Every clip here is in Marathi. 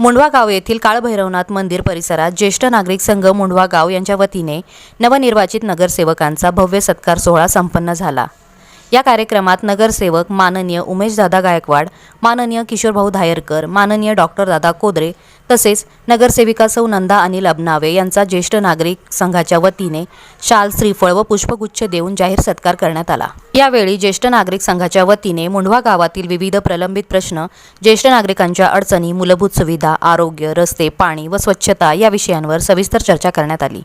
मुंडवा गाव येथील काळभैरवनाथ मंदिर परिसरात ज्येष्ठ नागरिक संघ मुंडवा गाव यांच्या वतीने नवनिर्वाचित नगरसेवकांचा भव्य सत्कार सोहळा संपन्न झाला. या कार्यक्रमात नगरसेवक माननीय उमेशदादा गायकवाड माननीय किशोरभाऊ धायरकर माननीय डॉक्टर दादा कोदरे तसेच नगरसेविका सौ नंदा अनिल अबनावे यांचा ज्येष्ठ नागरिक संघाच्या वतीने शाल श्रीफळ व पुष्पगुच्छ देऊन जाहीर सत्कार करण्यात आला. यावेळी ज्येष्ठ नागरिक संघाच्या वतीने मुंढवा गावातील विविध प्रलंबित प्रश्न ज्येष्ठ नागरिकांच्या अडचणी मूलभूत सुविधा आरोग्य रस्ते पाणी व स्वच्छता या विषयांवर सविस्तर चर्चा करण्यात आली.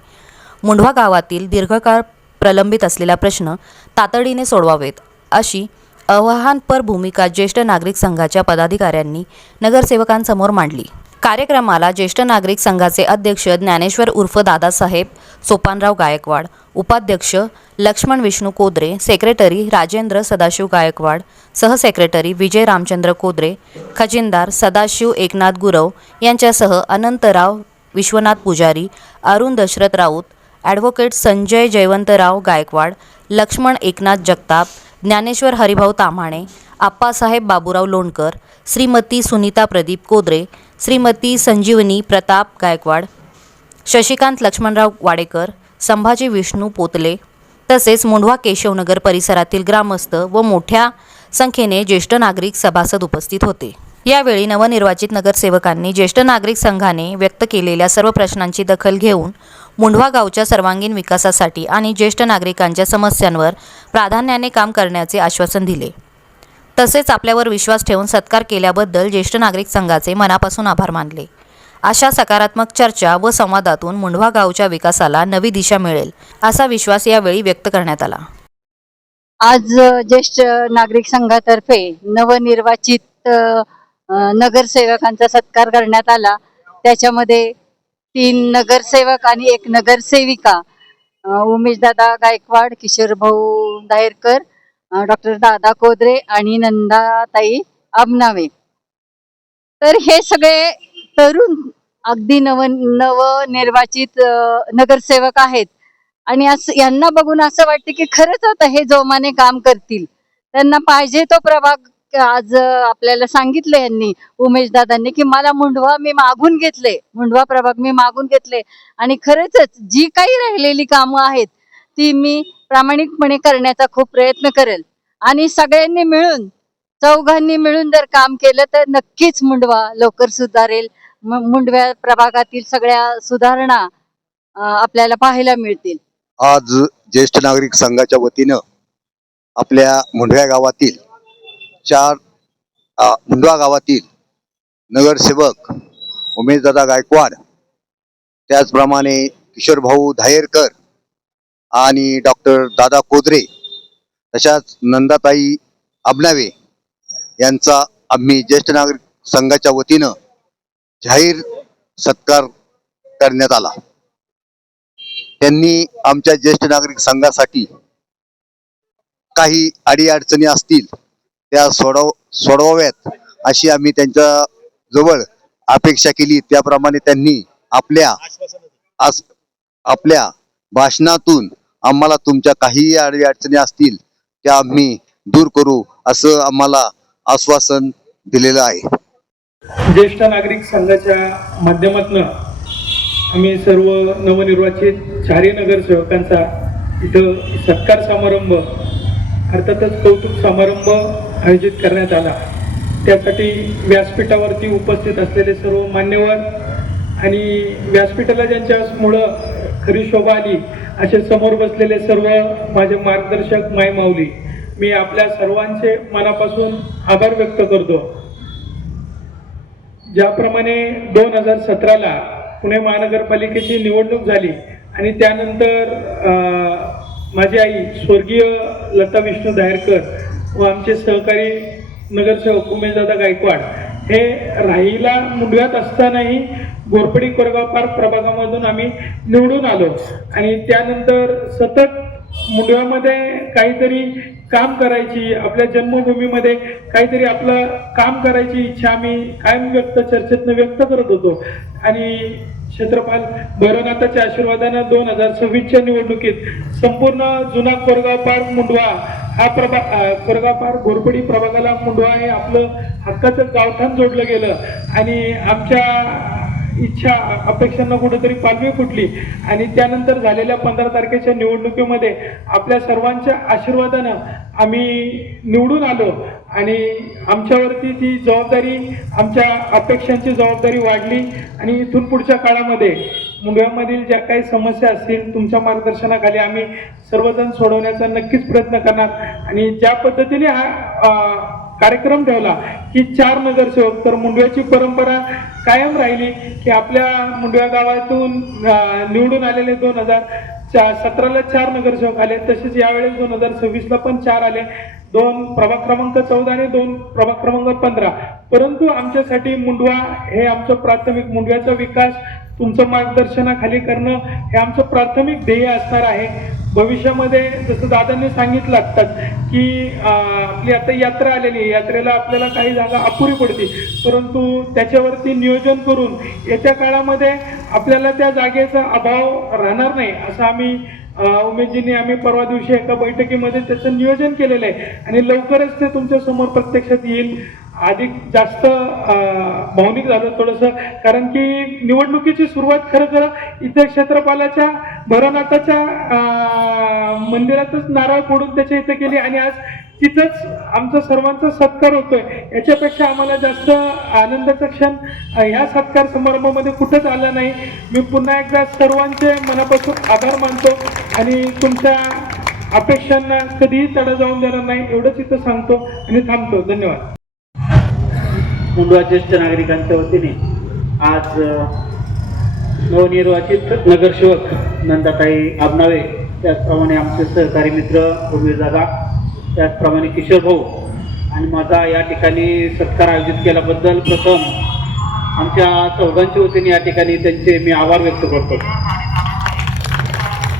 मुंढवा गावातील दीर्घकाळ प्रलंबित असलेला प्रश्न तातडीने सोडवावेत अशी आव्हानपर भूमिका ज्येष्ठ नागरिक संघाच्या पदाधिकाऱ्यांनी नगरसेवकांसमोर मांडली. कार्यक्रमाला ज्येष्ठ नागरिक संघाचे अध्यक्ष ज्ञानेश्वर उर्फ दादासाहेब सोपानराव गायकवाड उपाध्यक्ष लक्ष्मण विष्णू कोदरे सेक्रेटरी राजेंद्र सदाशिव गायकवाड सहसेक्रेटरी विजय रामचंद्र कोदरे खजिनदार सदाशिव एकनाथ गुरव यांच्यासह अनंतराव विश्वनाथ पुजारी अरुण दशरथ राऊत ॲडव्होकेट संजय जयवंतराव गायकवाड लक्ष्मण एकनाथ जगताप ज्ञानेश्वर हरिभाऊ ताम्हाणे आप्पासाहेब बाबूराव लोणकर श्रीमती सुनीता प्रदीप कोदरे श्रीमती संजीवनी प्रताप गायकवाड शशिकांत लक्ष्मणराव वाडेकर संभाजी विष्णू पोतले तसेच मुंढवा केशवनगर परिसरातील ग्रामस्थ व मोठ्या संख्येने ज्येष्ठ नागरिक सभासद उपस्थित होते. यावेळी नवनिर्वाचित नगरसेवकांनी ज्येष्ठ नागरिक संघाने व्यक्त केलेल्या सर्व प्रश्नांची दखल घेऊन मुंढवा गावच्या सर्वांगीण विकासासाठी आणि ज्येष्ठ नागरिकांच्या समस्यांवर प्राधान्याने काम करण्याचे आश्वासन दिले. तसेच आपल्यावर विश्वास ठेवून सत्कार केल्याबद्दल ज्येष्ठ नागरिक संघाचे मनापासून आभार मानले. अशा सकारात्मक चर्चा व संवादातून मुंढवा गावच्या विकासाला नवी दिशा मिळेल असा विश्वास यावेळी व्यक्त करण्यात आला. आज ज्येष्ठ नागरिक संघातर्फे नवनिर्वाचित नगरसेवकांचा सत्कार करण्यात आला. त्याच्यामध्ये तीन नगरसेवक आणि एक नगरसेविका उमेशदादा गायकवाड किशोरभाऊ दायरकर डॉक्टर दादा कोदरे आणि नंदाताई आबनावे तर हे सगळे तरुण अगदी नव नवनिर्वाचित नगरसेवक आहेत. आणि असं यांना बघून असं वाटतं की खरंच आता हे जोमाने काम करतील. त्यांना पाहिजे तो प्रभाग आज आपल्याला सांगितलं यांनी उमेश दादांनी की मला मुंढवा मी मागून घेतले मुंढवा प्रभाग मी मागून घेतले. आणि खरंच जी काही राहिलेली कामं आहेत ती मी प्रामाणिकपणे करण्याचा खूप प्रयत्न करेल. आणि सगळ्यांनी मिळून चौघांनी मिळून जर काम केलं तर नक्कीच मुंडवा लवकर सुधारेल. मुंडव्या प्रभागातील सगळ्या सुधारणा आपल्याला पाहायला मिळतील. आज ज्येष्ठ नागरिक संघाच्या वतीनं आपल्या मुंढव्या गावातील चार मुंडवा मुंढवा गावातील नगरसेवक उमेशदादा गायकवाड त्याचप्रमाणे किशोरभाऊ धायरकर आणि डॉक्टर दादा कोदरे तशाच नंदाताई आबनावे यांचा आम्ही ज्येष्ठ नागरिक संघाच्या वतीनं जाहीर सत्कार करण्यात आला. त्यांनी आमच्या ज्येष्ठ नागरिक संघासाठी काही अडीअडचणी असतील त्या सोडव सोडवाव्यात अशी आम्ही त्यांच्या जवळ अपेक्षा केली. त्याप्रमाणे त्यांनी आपल्या आपल्या भाषणातून आम्हाला तुमच्या काही अडचणी असतील त्या आम्ही दूर करू असं आम्हाला आश्वासन दिलेलं आहे. ज्येष्ठ नागरिक संघाच्या माध्यमातून आम्ही सर्व नवनिर्वाचित चारही नगरसेवकांचा इथं सत्कार समारंभ अर्थातच कौतुक समारंभ आयोजित करण्यात आला. त्यासाठी व्यासपीठावरती उपस्थित असलेले सर्व मान्यवर आणि व्यासपीठाला ज्यांच्यामुळं खरी शोभा आली असे समोर बसलेले सर्व माझे मार्गदर्शक माय माऊली मी आपल्या सर्वांचे मनापासून आभार व्यक्त करतो. ज्याप्रमाणे दोन हजार सतराला पुणे महानगरपालिकेची निवडणूक झाली आणि त्यानंतर माझी आई स्वर्गीय लता विष्णू दायरकर व आमचे सहकारी नगरसेवक उमेशदादा गायकवाड हे राहीला मुंडव्यात असतानाही घोरपडी कोरगाव पार्क प्रभागामधून आम्ही निवडून आलो. आणि त्यानंतर सतत मुंडव्यामध्ये काहीतरी काम करायची आपल्या जन्मभूमीमध्ये काहीतरी आपलं काम करायची इच्छा आम्ही कायम व्यक्त चर्चेतनं व्यक्त करत होतो. आणि क्षेत्रपाल भैरवनाथाच्या आशीर्वादानं दोन हजार सव्वीसच्या निवडणुकीत संपूर्ण जुना कोरगाव पार्क मुंडवा हा प्रभा कोरगाव पार्क घोरपडी प्रभागाला मुंडवा हे आपलं हक्काचं गावठाण जोडलं गेलं. आणि आमच्या इच्छा अपेक्षांना कुठेतरी पालवी फुटली. आणि त्यानंतर झालेल्या पंधरा तारखेच्या निवडणुकीमध्ये आपल्या सर्वांच्या आशीर्वादानं आम्ही निवडून आलो. आणि आमच्यावरती ती जबाबदारी आमच्या अपेक्षांची जबाबदारी वाढली. आणि इथून पुढच्या काळामध्ये मुंबईमधील ज्या काही समस्या असतील तुमच्या मार्गदर्शनाखाली आम्ही सर्वजण सोडवण्याचा नक्कीच प्रयत्न करणार. आणि ज्या पद्धतीने हा कार्यक्रम ठेवला. की चार नगरसेवक. तर मुंडव्याची परंपरा कायम राहिली की आपल्या मुंडव्या गावातून निवडून आलेले दोन हजार सतराला चार नगरसेवक आले. तसेच यावेळेस दोन हजार सव्वीसला पण चार आले. दोन प्रभाग क्रमांक चौदा आणि दोन प्रभाग क्रमांक पंधरा. परंतु आमच्यासाठी मुंडवा हे आमचं प्राथमिक मुंडव्याचा विकास तुमचं मार्गदर्शनाखाली करणं हे आमचं प्राथमिक ध्येय असणार आहे. भविष्यामध्ये जसं दादांनी सांगितलं असतात की आपली आता यात्रा आलेली आहे. यात्रेला आपल्याला काही जागा अपुरी पडते परंतु त्याच्यावरती नियोजन करून येत्या काळामध्ये आपल्याला त्या जागेचा अभाव राहणार नाही असं आम्ही उमेदजींनी आम्ही परवा दिवशी एका बैठकीमध्ये त्याचं नियोजन केलेलं आहे. आणि लवकरच ते तुमच्यासमोर प्रत्यक्षात येईल. अधिक जास्त भावनिक झालं थोडंसं. कारण की निवडणुकीची सुरुवात खरं खरं इथे क्षेत्रपालाच्या भरनाथाच्या मंदिरातच नारळ फोडून त्याच्या इथे केली. आणि आज तिथंच आमचा सर्वांचा सत्कार होतोय. याच्यापेक्षा आम्हाला जास्त आनंदाचा क्षण ह्या सत्कार समारंभामध्ये कुठंच आला नाही. मी पुन्हा एकदा सर्वांचे मनापासून आभार मानतो आणि तुमच्या अपेक्षांना कधीही तडा जाऊन देणार नाही एवढंच इथं सांगतो आणि थांबतो. धन्यवाद. मुंडवा ज्येष्ठ नागरिकांच्या वतीने आज नवनिर्वाचित नगरसेवक नंदाताई आबनावे त्याचप्रमाणे आमचे सहकारी मित्र उर्मिळ त्याचप्रमाणे किशोर भाऊ. आणि माझा या ठिकाणी सत्कार आयोजित केल्याबद्दल प्रथम आमच्या चौघांच्या वतीने या ठिकाणी त्यांचे मी आभार व्यक्त करतो.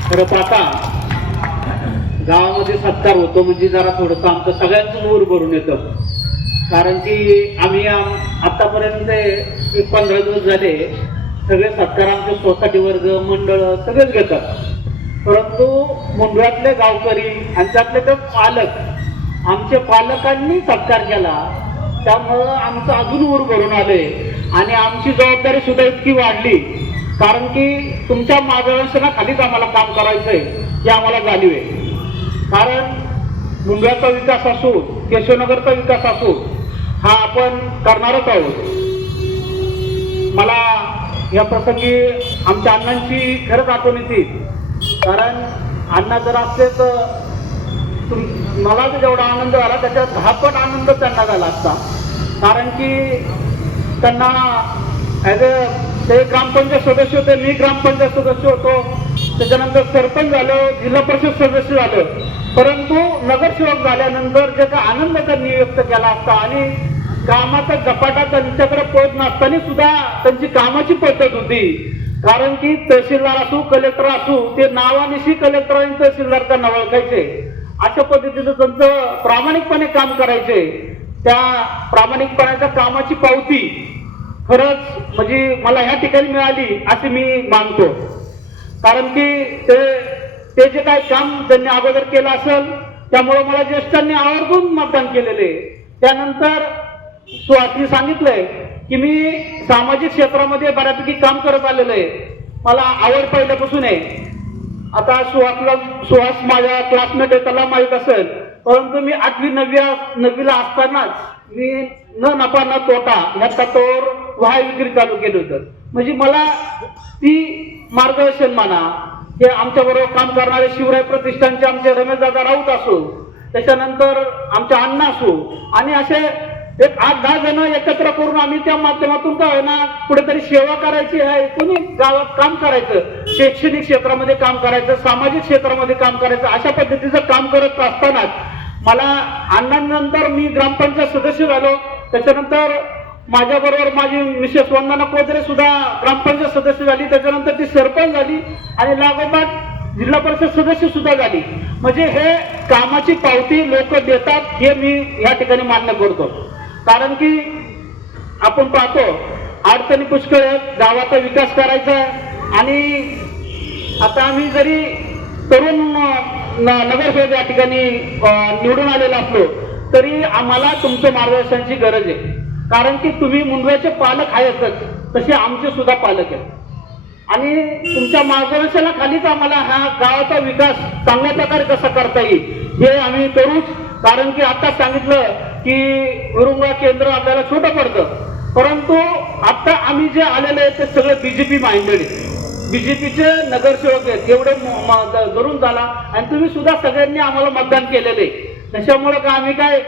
खरं पाहता गावामध्ये सत्कार होतो म्हणजे जरा थोडंसं आमचं सगळ्यांचं नूर भरून येतं. कारण की आम्ही आतापर्यंत एक पंधरा दिवस झाले सगळे सत्कार आमचे सोसायटी वर्ग मंडळ सगळेच घेतात. परंतु मुंडव्यातले गावकरी आणि त्यातले ते पालक आमचे पालकांनी सत्कार केला. त्यामुळं आमचं अजून ऊर भरून आले आणि आमची जबाबदारी सुद्धा इतकी वाढली. कारण की तुमच्या मार्गदर्शनाखालीच आम्हाला काम करायचंय हे आम्हाला जाणीव आहे. कारण मुंबईचा विकास असो केशवनगरचा विकास असो हा आपण करणारच आहोत. मला या प्रसंगी आमच्या अण्णांची खरंच आठवण येते कारण अण्णा जर असले तर तुम मला तर जेवढा आनंद झाला त्याच्यात दहापट आनंद त्यांना झाला असता. कारण की त्यांना ॲज अ ते ग्रामपंचायत सदस्य होते मी ग्रामपंचायत सदस्य होतो. त्याच्यानंतर सरपंच झालं जिल्हा परिषद सदस्य झालं. परंतु नगरसेवक झाल्यानंतर जे काय आनंद त्यांनी व्यक्त केला असता आणि कामाचा झपाटा त्यांच्याकडे पळत नसताना सुद्धा त्यांची कामाची पद्धत होती. कारण की तहसीलदार असू कलेक्टर असू ते नावानिशी कलेक्टर आणि तहसीलदार त्यांना ओळखायचे. अशा पद्धतीचं त्यांचं प्रामाणिकपणे काम करायचे. त्या प्रामाणिकपणाच्या कामाची पावती खरंच म्हणजे मला ह्या ठिकाणी मिळाली असे मी मानतो. कारण की ते ते जे काय काम त्यांनी अगोदर केलं असेल त्यामुळे मला ज्येष्ठांनी आवर्जून मतदान केलेले. त्यानंतर स्वाती सांगितलंय की मी सामाजिक क्षेत्रामध्ये बऱ्यापैकी काम करत आलेलं आहे. मला आवड पहिल्यापासून आहे. आता सुहासला सुहास माझ्या क्लासमेट आहे त्याला माहीत असेल. परंतु मी आठवी नववी नववीला असतानाच मी न नफा न तोटा ह्या तत्वावर व्हाय विक्री चालू केलं होतं. म्हणजे मला ती मार्गदर्शन म्हणा हे आमच्याबरोबर काम करणारे शिवराय प्रतिष्ठानचे आमचे रमेश दादा राऊत असो त्याच्यानंतर आमच्या अण्णा असो आणि असे एक आठ दहा जण एकत्र करून आम्ही त्या माध्यमातून काय ना कुठेतरी सेवा करायची आहे. कोणी गावात काम करायचं शैक्षणिक क्षेत्रामध्ये काम करायचं सामाजिक क्षेत्रामध्ये काम करायचं अशा पद्धतीचं काम करत असतानाच मला अण्णांनंतर मी ग्रामपंचायत सदस्य झालो. त्याच्यानंतर माझ्या बरोबर माझी मिसेस वंदना कोजरे सुद्धा ग्रामपंचायत सदस्य झाली. त्याच्यानंतर ती सरपंच झाली आणि लागोपाठ जिल्हा परिषद सदस्य सुद्धा झाली. म्हणजे हे कामाची पावती लोक देतात हे मी या ठिकाणी मान्य करतो. कारण की आपण पाहतो अडचणी पुष्कळ आहेत गावाचा विकास करायचा आणि आता आम्ही जरी तरुण नगरसेवक या ठिकाणी निवडून आलेलो असलो तरी आम्हाला तुमच्या मार्गदर्शनाची गरज आहे. कारण की तुम्ही मुंडव्याचे पालक आहेतच तसे आमचे सुद्धा पालक आहेत. आणि तुमच्या मार्गदर्शनाखालीच आम्हाला हा गावाचा विकास चांगल्या प्रकारे कसा करता येईल हे आम्ही करूच कारण की आता सांगितलं की विरुंगा केंद्र आपल्याला छोटं पडतं. परंतु आता आम्ही जे आलेले आहेत ते सगळे बीजेपी माइंडेड आहेत. बीजेपीचे नगरसेवक आहेत. एवढे धरून झाला आणि तुम्ही सुद्धा सगळ्यांनी आम्हाला मतदान केलेलं. आहे त्याच्यामुळे काय आम्ही काय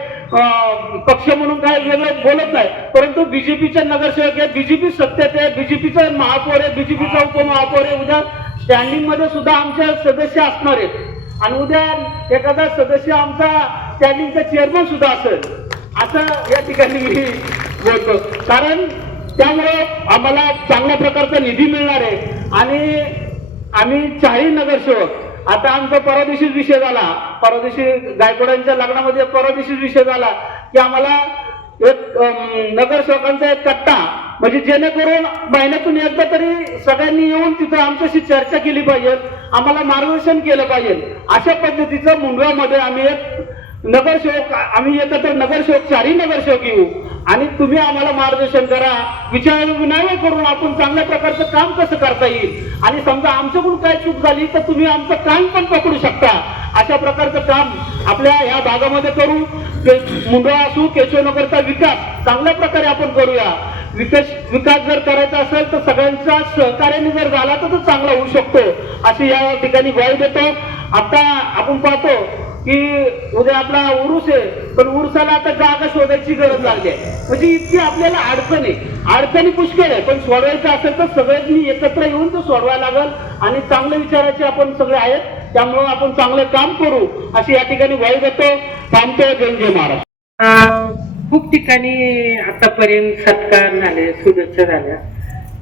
पक्ष म्हणून काय वेगळं बोलत नाही. परंतु बीजेपीचे नगरसेवक आहेत. बीजेपी सत्तेत आहे. बीजेपीचं महापौर आहे. बीजेपीचा उपमहापौर आहे. उद्या स्टँडिंगमध्ये सुद्धा आमचे सदस्य असणार आहेत. आणि उद्या एखादा सदस्य आमचा स्टँडिंगचा चेअरमन सुद्धा असेल. असं या ठिकाणी मी बोलतो. कारण त्यामुळे आम्हाला चांगल्या प्रकारचा निधी मिळणार आहे. आणि आम्ही चाळी नगरसेवक आता आमचा परदेशीच विषय झाला. परदेशी दिवशी गायकवाडांच्या लग्नामध्ये परदेशीच विषय झाला की आम्हाला एक नगरसेवकांचा एक कट्टा. म्हणजे जेणेकरून महिन्यातून एकदा तरी सगळ्यांनी येऊन तिथं आमच्याशी चर्चा केली पाहिजे. आम्हाला मार्गदर्शन केलं पाहिजे. अशा पद्धतीचं मुंडव्यामध्ये आम्ही एक नगरसेवक आम्ही एकत्र नगरसेवक चारही नगरसेवक येऊ. आणि तुम्ही आम्हाला मार्गदर्शन करा. विचार विनाय करून आपण चांगल्या प्रकारचं काम कसं करता येईल? आणि समजा आमच्याकडून काय चूक झाली तर तुम्ही आमचं काम पण पकडू शकता. अशा प्रकारचं काम आपल्या या भागामध्ये करू. मुंडळा असू केशवनगरचा विकास चांगल्या प्रकारे आपण करूया. विकास विकास जर करायचा असेल तर सगळ्यांचा सहकार्याने जर झाला तर तो चांगला होऊ शकतो. अशी या ठिकाणी ग्वाही देतो. आता आपण पाहतो की उद्या आपला उरुस आहे पण उरुसाला आता जागा शोधायची गरज लागली आहे. म्हणजे इतकी आपल्याला अडचण आहे. अडचणी पुष्कळ आहे पण सोडवायचं असेल तर सगळ्यांनी एकत्र येऊन तो सोडवायला लागल आणि चांगल्या विचाराचे आपण सगळे आहेत. त्यामुळं आपण चांगलं काम करू अशी या ठिकाणी वाईट देतो थांबतो जय जय महाराज खूप ठिकाणी आतापर्यंत सत्कार झाले शुभेच्छा झाल्या.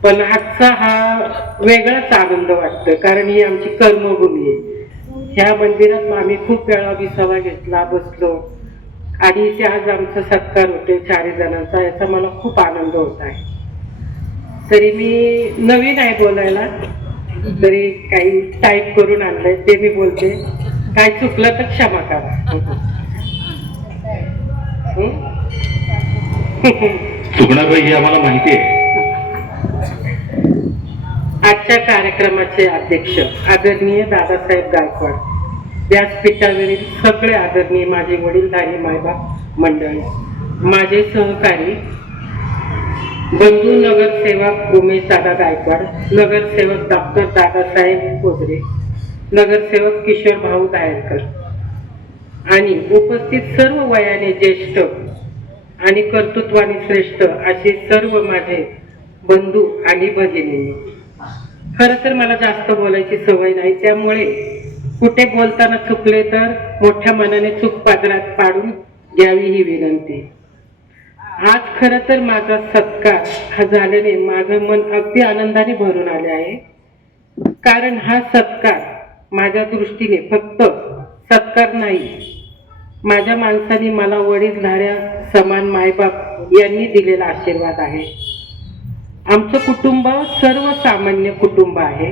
पण आजचा हा वेगळाच आनंद वाटतो कारण ही आमची कर्मभूमी आहे. ह्या मंदिरात आम्ही खूप वेळा विसावा घेतला बसलो. आणि इथे आज आमचा सत्कार होते चारही जणांचा याचा मला खूप आनंद होत आहे. तरी मी नवीन आहे बोलायला. तरी काही टाईप करून आणलंय ते मी बोलते. काय चुकलं तर क्षमा करा. हं? चुकणार आम्हाला माहिती आहे. आजच्या कार्यक्रमाचे अध्यक्ष आदरणीय दादासाहेब गायकवाड. व्यासपीठावरील सगळे आदरणीय माझे वडीलधारी मायबाप मंडळी माझे सहकारी बंधू नगरसेवक उमेश दादा गायकवाड नगरसेवक डॉक्टर दादासाहेब कोजरे नगरसेवक किशोर भाऊ दायरकर आणि उपस्थित सर्व वयाने ज्येष्ठ आणि कर्तृत्वाने श्रेष्ठ असे सर्व माझे बंधू आणि भगिनी. खर तर मला जास्त बोलायची सवय नाही. त्यामुळे कुठे बोलताना चुकले तर मोठ्या मनाने चूक पादरात पाडून घ्यावी ही विनंती. आज खर तर माझा सत्कार हा झाल्याने माझं मन अगदी आनंदाने भरून आले आहे. कारण हा सत्कार माझ्या दृष्टीने फक्त सत्कार नाही. माझ्या माणसाने मला वडीलधाऱ्या समान मायबाप यांनी दिलेला आशीर्वाद आहे. आमचं कुटुंब सर्वसामान्य कुटुंब आहे.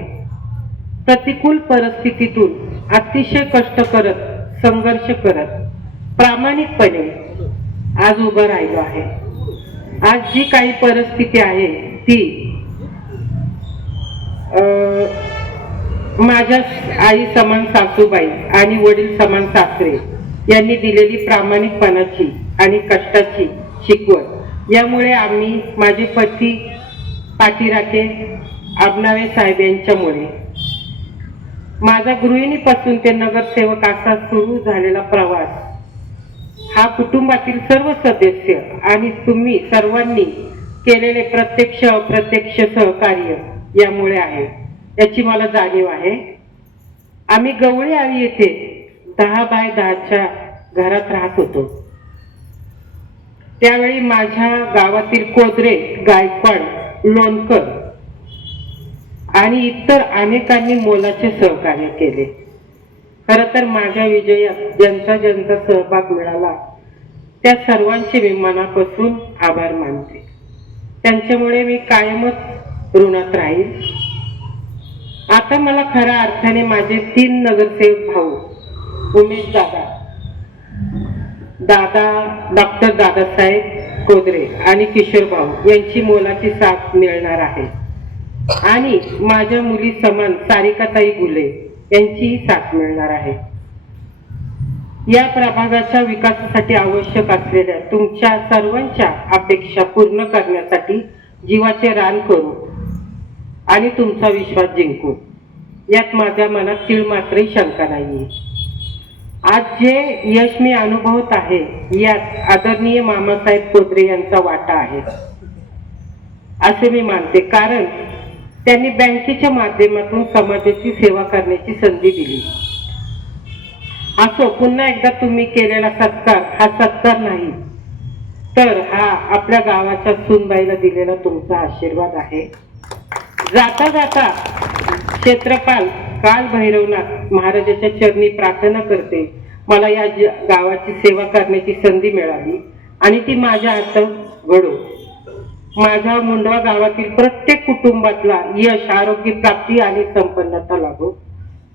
प्रतिकूल परिस्थितीतून अतिशय कष्ट करत संघर्ष करत प्रामाणिकपणे आज उभं राहिलो आहे. आज जी काही परिस्थिती आहे ती अं, माझ्या आई समान सासूबाई आणि वडील समान सासरे यांनी दिलेली प्रामाणिकपणाची आणि कष्टाची शिकवण. यामुळे आम्ही माझे पती पाठीराखे आबनावे साहेब यांच्यामुळे. माझा गृहिणीपासून ते नगरसेवक असा सुरू झालेला प्रवास. हा कुटुंबातील सर्व सदस्य आणि तुम्ही सर्वांनी केलेले प्रत्यक्ष अप्रत्यक्ष सहकार्य यामुळे आहे. याची मला जाणीव आहे. आम्ही गवळी आई येथे दहा बाय दहाच्या घरात राहत होतो. त्यावेळी माझ्या गावातील कोदरे गायकवाड लोणकर आणि इतर अनेकांनी मोलाचे सहकार्य केले. खर तर माझ्या विजयात ज्यांचा ज्यांचा सहभाग मिळाला त्या सर्वांचे मी मनापासून आभार मानते. त्यांच्यामुळे मी कायमच ऋणात राहील. आता मला खऱ्या अर्थाने माझे तीन नगरसेवक भाऊ उमेश दादा दादा डॉक्टर दादासाहेब कोदरे आणि किशोर यांची मोलाची साथ मिळणार आहे. आणि माझ्या मुली समान सारिकाताई गुले यांचीही साथ मिळणार आहे. या प्रभागाच्या विकासासाठी आवश्यक असलेल्या तुमच्या सर्वांच्या अपेक्षा पूर्ण करण्यासाठी जीवाचे रान करू आणि तुमचा विश्वास जिंकू. यात माझ्या मनात तीळ मात्रही शंका नाहीये. आज जे यश मी अनुभवत आहे यात आदरणीय मामासाहेब कोदरे यांचा वाटा आहे. असे मी मानते कारण त्यांनी बँकेच्या माध्यमातून समाजाची सेवा करण्याची संधी दिली. असो पुन्हा एकदा तुम्ही केलेला सत्कार हा सत्कार नाही तर हा आपल्या गावाच्या सुनबाईला दिलेला तुमचा आशीर्वाद आहे. जाता जाता क्षेत्रपाल काल भैरवनाथ महाराजाच्या चरणी प्रार्थना करते. मला या गावाची सेवा करण्याची संधी मिळाली आणि ती माझ्या हातात घडो माझ्या मुंडवा गावातील प्रत्येक कुटुंबातला यश आरोग्य प्राप्ती आणि संपन्नता लागो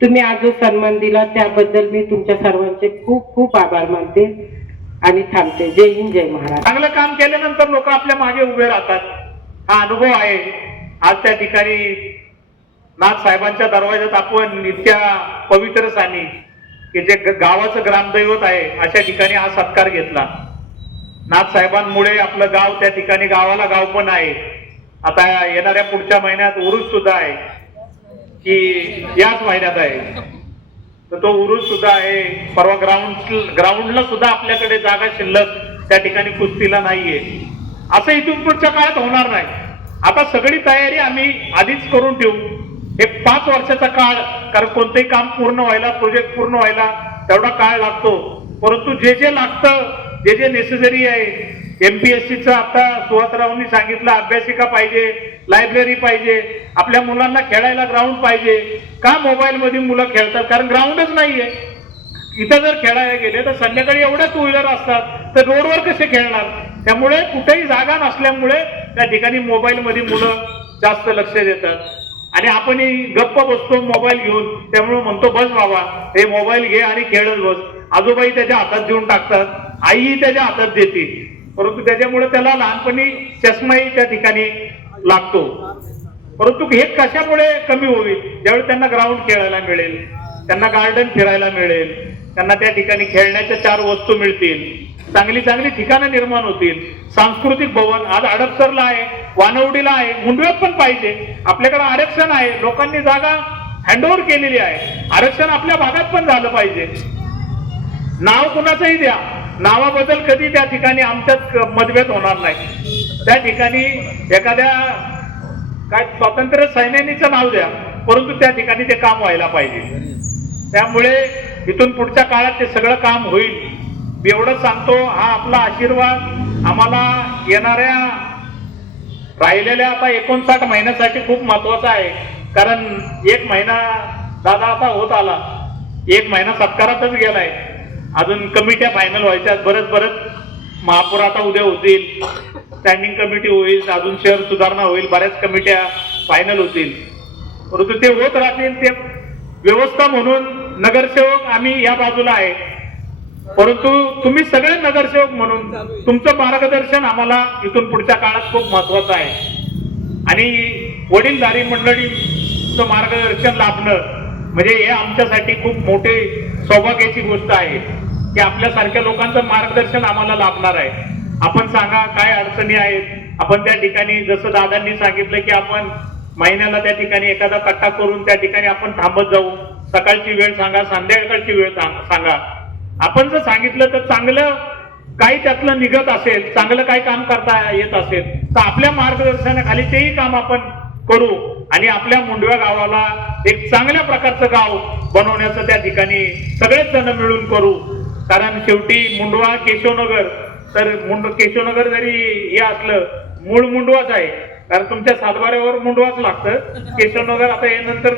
तुम्ही आज जो सन्मान दिला त्याबद्दल मी तुमच्या सर्वांचे खूप खूप आभार मानते आणि थांबते. जय हिंद जय महाराज चांगलं काम केल्यानंतर लोक आपल्या मागे उभे राहतात. हा अनुभव आहे. आज त्या ठिकाणी नाथ साहेबांच्या दरवाज्यात आपण नित्या पवित्र सानी की जे गावाचं ग्रामदैवत आहे अशा ठिकाणी हा सत्कार घेतला. नाथ साहेबांमुळे आपलं गाव त्या ठिकाणी गावाला गाव पण आहे. आता येणाऱ्या पुढच्या महिन्यात उरुस सुद्धा आहे की याच महिन्यात आहे. तर तो उरुस सुद्धा आहे. परवा ग्राउंड ग्राउंडला सुद्धा आपल्याकडे जागा शिल्लक त्या ठिकाणी कुस्तीला नाहीये. असं इथून पुढच्या काळात होणार नाही. आता सगळी तयारी आम्ही आधीच करून ठेवू. एक पाच वर्षाचा काळ कारण कोणतेही काम पूर्ण व्हायला प्रोजेक्ट पूर्ण व्हायला तेवढा काळ लागतो. परंतु जे जे लागतं जे जे नेसेसरी आहे एमपीएससीचं आता सुहासरावांनी सांगितलं अभ्यासिका पाहिजे लायब्ररी पाहिजे आपल्या मुलांना खेळायला ग्राउंड पाहिजे. का मोबाईलमध्ये मुलं खेळतात? कारण ग्राउंडच नाहीये. इथं जर खेळायला गेले तर संध्याकाळी एवढ्या टू व्हीलर असतात तर रोडवर कसे खेळणार? त्यामुळे कुठेही जागा नसल्यामुळे त्या ठिकाणी मोबाईलमध्ये मुलं जास्त लक्ष देतात. आणि आपण गप्प बसतो मोबाईल घेऊन. त्यामुळे म्हणतो बस बाबा हे मोबाईल घे आणि खेळत बस. आजोबाई त्याच्या हातात देऊन टाकतात. आईही त्याच्या हातात देते. परंतु त्याच्यामुळे त्याला लहानपणी चष्माही त्या ठिकाणी लागतो. परंतु हे कशामुळे कमी होईल? ज्यावेळी त्यांना ग्राउंड खेळायला मिळेल त्यांना गार्डन फिरायला मिळेल त्यांना त्या ठिकाणी खेळण्याच्या चार वस्तू मिळतील. चांगली चांगली ठिकाणं निर्माण होतील. सांस्कृतिक भवन आज अडपसरला आहे वानवडीला आहे मुंडव्यात पण पाहिजे. आपल्याकडे आरक्षण आहे लोकांनी जागा हँडओव्हर केलेली आहे. आरक्षण आपल्या भागात पण झालं पाहिजे. नाव कुणाचंही द्या. नावाबद्दल कधी त्या ठिकाणी आमच्यात मतभेद होणार नाही. त्या ठिकाणी एखाद्या काय स्वातंत्र्य सैनिकाचं नाव द्या परंतु त्या ठिकाणी ते काम व्हायला पाहिजे. त्यामुळे इथून पुढच्या काळात ते सगळं काम होईल. एवढंच सांगतो हा आपला आशीर्वाद आम्हाला येणाऱ्या राहिलेल्या आता एकोणसाठ महिन्यासाठी खूप महत्त्वाचा आहे. कारण एक महिना दादा आता होत आला. एक महिना सत्कारातच गेलाय. अजून कमिट्या फायनल व्हायच्या बरंच बरंच महापौर आता उद्या होतील. स्टँडिंग कमिटी होईल अजून शहर सुधारणा होईल बऱ्याच कमिट्या फायनल होतील. परंतु ते होत राहतील ते व्यवस्था म्हणून नगरसेवक आम्ही या बाजूला आहे. परंतु तुम्ही सगळे नगरसेवक म्हणून तुमचं मार्गदर्शन आम्हाला इथून पुढच्या काळात खूप महत्वाचं आहे. आणि वडीलधारी मंडळीचं मार्गदर्शन लाभणं म्हणजे हे आमच्यासाठी खूप मोठे सौभाग्याची गोष्ट आहे की आपल्यासारख्या लोकांचं मार्गदर्शन आम्हाला लाभणार आहे. आपण सांगा काय अडचणी आहेत? आपण त्या ठिकाणी जसं दादांनी सांगितलं की आपण महिन्याला त्या ठिकाणी एखादा कट्टा करून त्या ठिकाणी आपण थांबत जाऊ. सकाळची वेळ सांगा संध्याकाळची वेळ सांगा. आपण जर सांगितलं तर चांगलं काही त्यातलं निघत असेल चांगलं काही काम करता येत असेल तर आपल्या मार्गदर्शनाखाली तेही काम आपण करू आणि आपल्या मुंडव्या गावाला एक चांगल्या प्रकारचं गाव बनवण्याचं त्या ठिकाणी सगळेच जण मिळून करू. कारण शेवटी मुंडवा केशवनगर तर मुंड केशवनगर जरी हे असलं मूळ मुंडवाच आहे. कारण तुमच्या सातबाऱ्यावर मुंडवाच लागतं. केशवनगर आता हे नंतर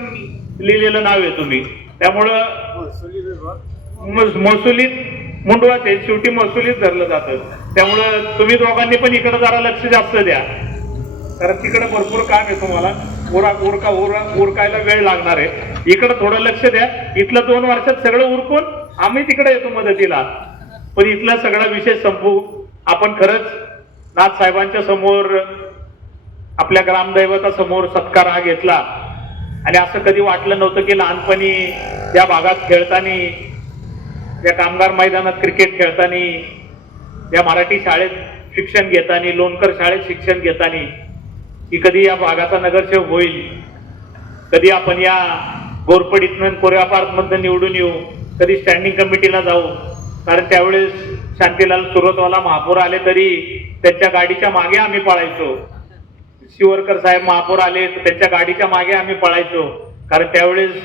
लिहिलेलं नाव आहे तुम्ही. त्यामुळं हो, महसुलीत मुंडवाच आहे शेवटी महसुलीत धरलं जातं. त्यामुळं तुम्ही दोघांनी पण इकडे जरा लक्ष जास्त द्या. कारण तिकडे भरपूर काम आहे तुम्हाला. उरा उरका उरा उरकायला वेळ लागणार आहे. इकडे थोडं लक्ष द्या. इथलं दोन वर्षात सगळं उरकून आम्ही तिकडे येतो मदतीला. पण इथला सगळा विषय संपू. आपण खरंच नाथ साहेबांच्या समोर आपल्या ग्रामदैवतासमोर सत्कार हा घेतला. आणि असं कधी वाटलं नव्हतं की लहानपणी या भागात खेळताना या कामगार मैदानात क्रिकेट खेळताना या मराठी शाळेत शिक्षण घेताना लोणकर शाळेत शिक्षण घेताना की कधी या भागाचा नगरसेवक होईल कधी आपण या गोरपडीतनं कोऱ्या पार्कमधनं निवडून येऊ कधी स्टँडिंग कमिटीला जाऊ. कारण त्यावेळेस शांतीलाल सुरतवाला महापौर आले तरी त्यांच्या गाडीच्या मागे आम्ही पळायचो. शिवरकर साहेब महापौर आले तर त्यांच्या गाडीच्या मागे आम्ही पळायचो. कारण त्यावेळेस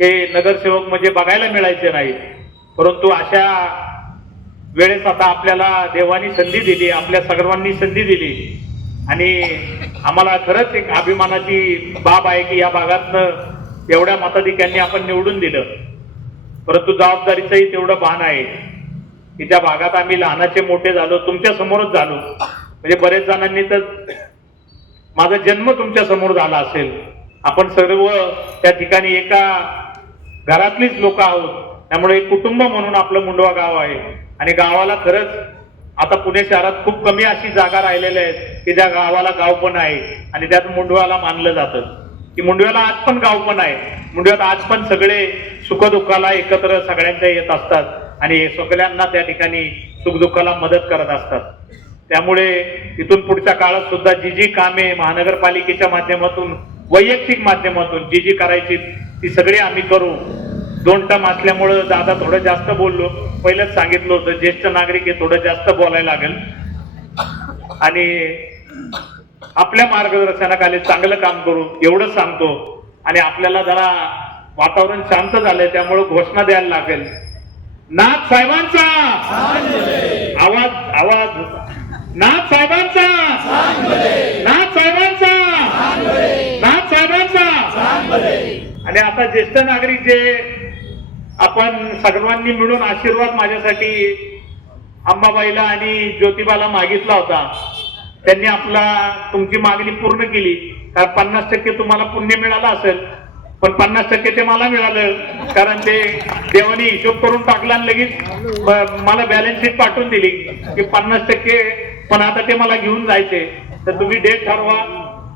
हे नगरसेवक म्हणजे बघायला मिळायचे नाही परंतु अशा वेळेस आता आपल्याला देवानी संधी दिली आपल्या सर्वांनी संधी दिली. आणि आम्हाला खरंच एक अभिमानाची बाब आहे की या भागातनं एवढ्या मताधिकांनी आपण निवडून दिलं. परंतु जबाबदारीचंही तेवढं भान आहे की त्या भागात आम्ही लहानाचे मोठे झालो तुमच्या समोरच झालो. म्हणजे बरेच जणांनी तर माझा जन्म तुमच्यासमोर झाला असेल. आपण सर्व त्या ठिकाणी एका घरातलीच लोक आहोत. त्यामुळे एक कुटुंब म्हणून आपलं मुंडवा गाव आहे. आणि गावाला खरंच आता पुणे शहरात खूप कमी अशी जागा राहिलेल्या आहेत की ज्या गावाला गाव पण आहे आणि त्यात मुंडव्याला मानलं जातं. की मुंडव्याला आज पण गाव पण आहे. मुंडव्यात आज पण सगळे सुखदुःखाला एकत्र सगळ्यांच्या येत असतात आणि सगळ्यांना त्या ठिकाणी सुखदुःखाला मदत करत असतात. त्यामुळे इथून पुढच्या काळात सुद्धा जी जी कामे महानगरपालिकेच्या माध्यमातून वैयक्तिक माध्यमातून जी जी करायची ती सगळी आम्ही करू. दोन टर्म असल्यामुळं दादा थोडं जास्त बोललो. पहिलंच सांगितलं होतं ज्येष्ठ नागरिक हे थोडं जास्त बोलायला लागेल. आणि आपल्या मार्गदर्शनाखाली चांगलं काम करू एवढंच सांगतो. आणि आपल्याला जरा वातावरण शांत झालंय त्यामुळे घोषणा द्यायला लागेल. नाथ साहेबांचा! आवाज आवाज. नाथ साहेबांचा! नाथ साहेबांचा! नाथ साहेबांचा! आणि आता ज्येष्ठ नागरिक जे आपण सर्वांनी मिळून आशीर्वाद माझ्यासाठी अंबाबाईला आणि ज्योतिबाला मागितला होता. त्यांनी आपला तुमची मागणी पूर्ण केली. कारण पन्नास टक्के तुम्हाला पुण्य मिळालं असेल. पण पन्नास टक्के ते मला मिळालं. कारण ते देवाने हिशोब करून टाकला आणि लगेच मला बॅलन्स शीट पाठवून दिली. की पन्नास टक्के पण आता ते मला घेऊन जायचे. तर तुम्ही डेट ठरवा.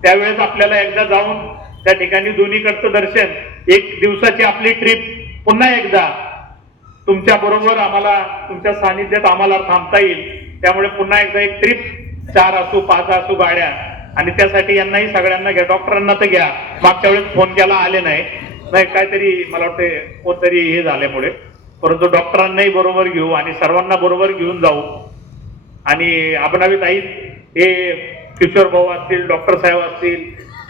त्यावेळेस आपल्याला एकदा जाऊन त्या ठिकाणी दोन्हीकडचं दर्शन. एक दिवसाची आपली ट्रिप पुन्हा एकदा तुमच्या बरोबर आम्हाला तुमच्या सानिध्यात आम्हाला थांबता येईल. त्यामुळे पुन्हा एकदा एक ट्रिप चार असू पाच असू गाड्या. आणि त्यासाठी यांनाही सगळ्यांना घ्या. डॉक्टरांना तर घ्या. मागच्या वेळेस फोन केला आले नाही. नाही काहीतरी मला वाटते कोणतरी हे झाल्यामुळे. परंतु डॉक्टरांनाही बरोबर घेऊ आणि सर्वांना बरोबर घेऊन जाऊ. आणि अबनावी ताई हे किशोर भाऊ असतील डॉक्टर साहेब असतील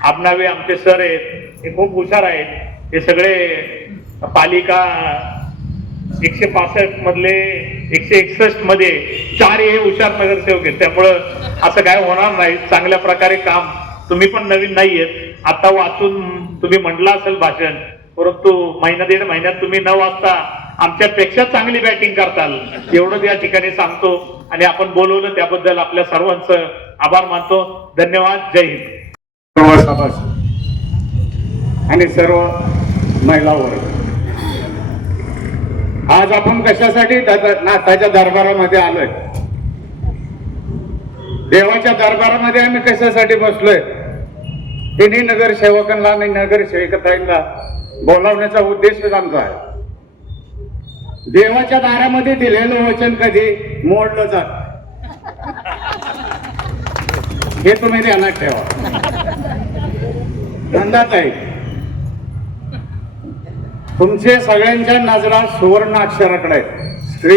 अबनावे आमचे सर आहेत हे खूप हुशार आहेत. हे सगळे पालिका एकशे पासष्ट मधले एकशे एकसष्टमध्ये चार हे हुशार नगरसेवक आहेत. त्यामुळं असं काय होणार नाही. चांगल्या प्रकारे काम तुम्ही पण नवीन नाहीयेत. आता वाचून तुम्ही म्हटलं असेल भाषण परंतु महिना दीड महिन्यात तुम्ही न वाचता आमच्यापेक्षा चांगली बॅटिंग करताल. एवढं या ठिकाणी सांगतो आणि आपण बोलवलं त्याबद्दल आपल्या सर्वांचं आभार मानतो. धन्यवाद. जय हिंद. आणि सर्व महिला वर्ग. आज आपण कशासाठी नाथाच्या दरबारामध्ये आलोय? देवाच्या दरबारामध्ये आम्ही कशासाठी बसलोय? तिन्ही नगरसेवकांना आणि नगरसेविकताईंना बोलावण्याचा उद्देशच आमचा आहे. देवाच्या दारामध्ये दिलेलं वचन कधी? मोडलं जात. हे तुम्ही ध्यानात ठेवा. नंदाताई तुमचे सगळ्यांच्या नजरा सुवर्ण अक्षराकडे आहेत. श्री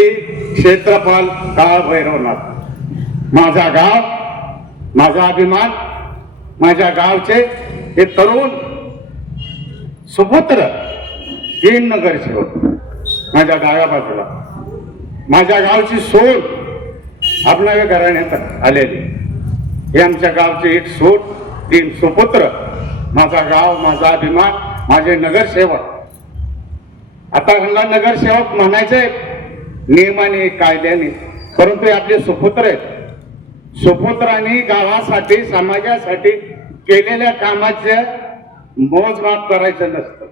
क्षेत्रपाल काळभैरवनाथ. माझा गाव माझा अभिमान माझ्या गावचे हे तरुण सुपुत्र तीन नगरसेवक माझ्या डाव्या बाजूला माझ्या गावची सोड आपल्या घराण्यात आलेली. हे आमच्या गावचे एक सोड तीन सुपुत्र. माझा गाव माझा अभिमान माझे नगरसेवक. आता ह्यांना नगरसेवक म्हणायचे नियमाने कायद्याने. परंतु आपले सुपुत्र आहेत. सुपुत्रांनी गावासाठी समाजासाठी केलेल्या कामाचं मोजमाप करायचं नसतं.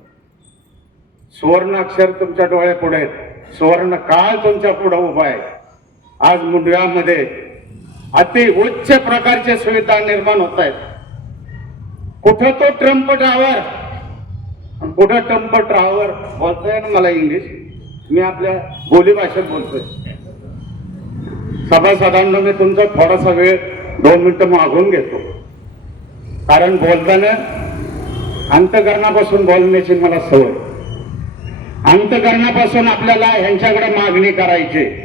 सुवर्ण अक्षर तुमच्या डोळ्यापुढे आहेत. सुवर्ण काळ तुमच्यापुढे उभा आहे. आज मुंडव्यामध्ये अति उच्च प्रकारच्या सुविधा निर्माण होत आहेत. कुठं तो ट्रम्प डावर आणि कुठं ट्रम्प टावर बोलतोय ना मला इंग्लिश? मी आपल्या बोली भाषेत बोलतोय. सभासदांना मी तुमचा थोडासा वेळ दोन मिनिटं मागून घेतो. कारण बोलताना अंतकरणापासून बोलण्याची मला सवय. अंतकरणापासून आपल्याला ह्यांच्याकडे मागणी करायची.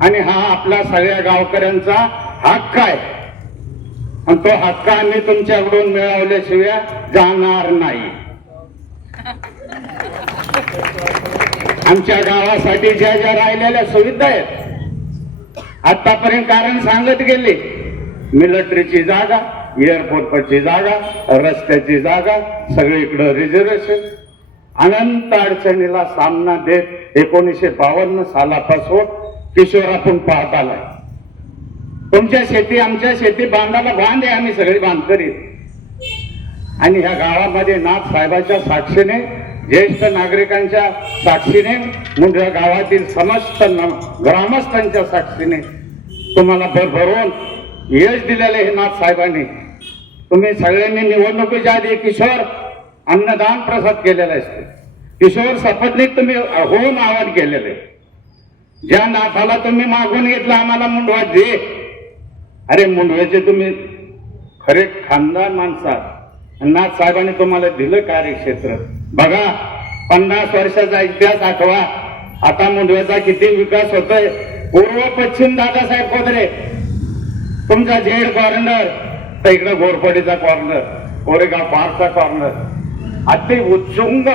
आणि हा आपला सगळ्या गावकऱ्यांचा हक्क आहे. आणि तो हक्क आम्ही तुमच्याकडून मिळवल्याशिवाय जाणार नाही. आमच्या गावासाठी ज्या ज्या राहिलेल्या सुविधा आहेत आतापर्यंत कारण सांगत गेले. मिलिटरीची जागा एअरपोर्टची जागा रस्त्याची जागा सगळीकडं रिझर्वेशन अनंत अडचणीला सामना देत एकोणीसशे बावन्न सालापासून किशोर आपण पाहत आलाय. तुमच्या शेती आमच्या शेती बांधाला बांध आहे आम्ही सगळी बांध करीत आणि ह्या गावामध्ये नाथ साहेबाच्या साक्षीने ज्येष्ठ नागरिकांच्या साक्षीने मुंढ्या गावातील समस्त ग्रामस्थांच्या साक्षीने तुम्हाला भरभरून यश दिलेले हे नाथ साहेबांनी. तुम्ही सगळ्यांनी निवडणुकीच्या आधी किशोर अन्नदान प्रसाद केलेला असते. किशोर सपत्नीक तुम्ही होऊन आवाहन केलेले ज्या नाथाला तुम्ही मागून घेतला आम्हाला मुंडवा दे. अरे मुंडव्याचे तुम्ही खरे खानदार माणसात. नाथ साहेबांनी तुम्हाला दिलं कार्यक्षेत्र. बघा पन्नास वर्षाचा इतिहास आठवा. आता मुंडव्याचा किती विकास होतोय? पूर्व पश्चिम दादासाहेब कोदरे तुमचा झेड कॉर्नर तर इकडं घोरपडीचा कॉर्नर कोरेगाव पार्कचा कॉर्नर अति उत्सुंग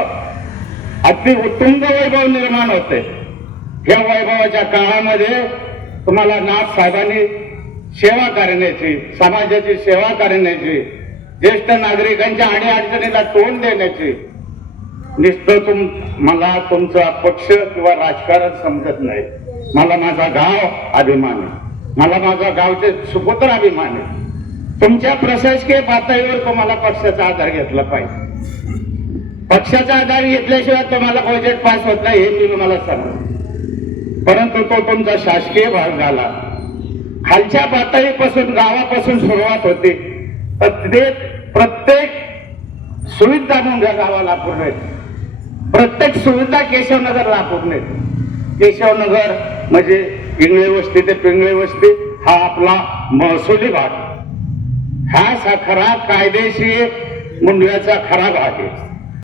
अति उत्तुंग वैभव निर्माण होते. या वैभवाच्या काळामध्ये तुम्हाला नाथ साहेबांनी सेवा करण्याची समाजाची सेवा करण्याची ज्येष्ठ नागरिकांच्या आणि अडचणीला तोंड देण्याची नुसतं तुम मला तुमचा पक्ष किंवा राजकारण समजत नाही. मला माझा गाव अभिमान आहे. मला माझा गावचे सुपुत्र अभिमान आहे. तुमच्या प्रशासकीय पातळीवर तुम्हाला पक्षाचा आधार घेतला पाहिजे. पक्षाचा आधार घेतल्याशिवाय तुम्हाला बजेट पास होत नाही हे मी तुम्हाला सांगतो. परंतु तो तुमचा शासकीय भाग झाला. खालच्या पातळीपासून गावापासून सुरुवात होते. तर ते प्रत्येक सुविधा म्हणून गावाला पूर्ण प्रत्येक सुविधा केशवनगरला आपण केशवनगर म्हणजे इंगळे वस्ती ते पिंगळे वस्ती हा आपला महसुली भाग हा सा खरा कायदेशीर मुंडव्याचा खरा भाग आहे.